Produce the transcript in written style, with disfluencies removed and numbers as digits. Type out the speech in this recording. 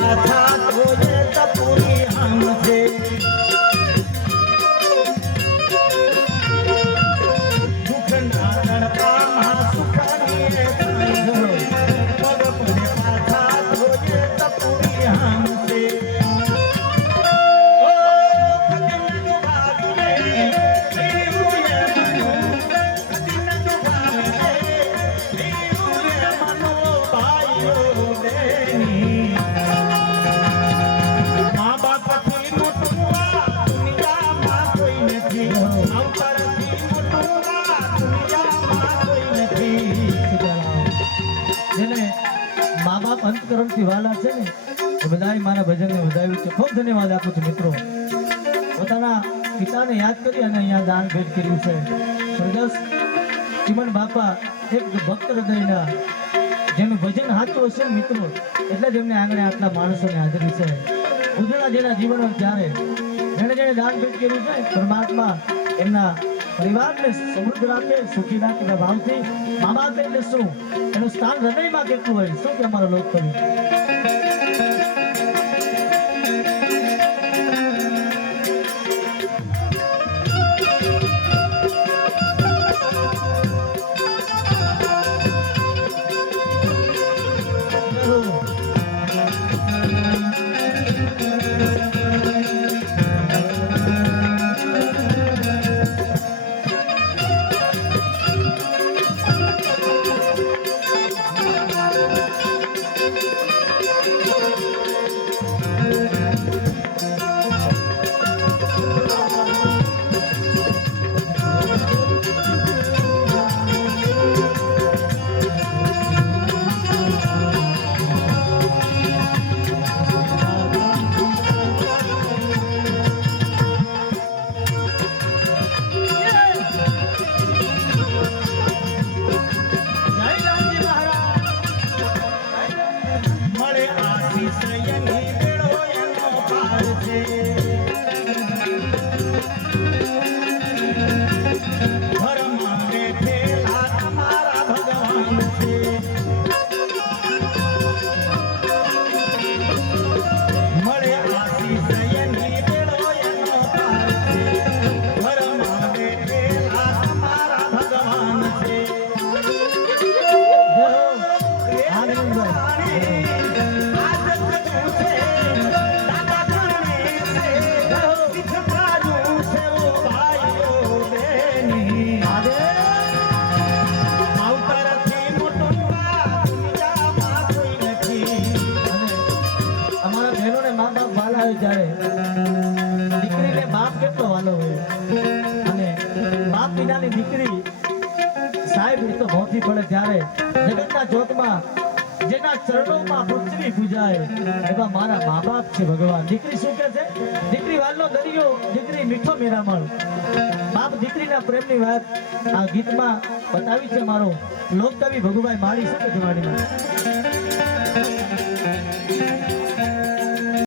પાછા તોય તપુરી આમ છે દુઃખના તડપામાં સુખની સાંધો પગ પડે પાછા તોય તપુરી આમ છે અંતકરણથી વાલા છે ને એ બધાય મારા ભજનને વધાવ્યું છે. ખૂબ ધન્યવાદ આપું છું મિત્રો. પોતાના પિતાને યાદ કરી અને અહીંયા દાન ભેટ કર્યું છે. સ્વર્ગસ્થ ચીમન બાપા એક ભક્ત હૃદયના જેનું ભજન સાચું હશે ને મિત્રો એટલે જ એમને આંગણે આટલા માણસોની હાજરી છે. ઉજળા જેના જીવનમાં જ્યારે જેણે દાન ભેટ કર્યું છે પરમાત્મા એમના પરિવારને સમૃદ્ધ રાખે સુખી રાખે ભાવથી મા બાપ એટલે શું એનું સ્થાન હૃદયમાં કેટલું હોય શું કે અમારો લોક કવિ દીકરીને બાપ કેટલો વાલો હોય અને બાપ વિનાની દીકરી સાહેબ એ તો મોતી પડે ત્યારે જગતના ચોકમાં જેના ચરણોમાં પૃથ્વી પૂજાય એવા મારા મા બાપ છે ભગવાન. દીકરી શું કે છે? દીકરી વાલનો દરિયો, દીકરી મીઠો મેરામણ. બાપ દીકરીના પ્રેમની વાત આ ગીતમાં બતાવી છે મારો લોકકવિ ભગુભાઈ માળી. શું કે છે માળીમાં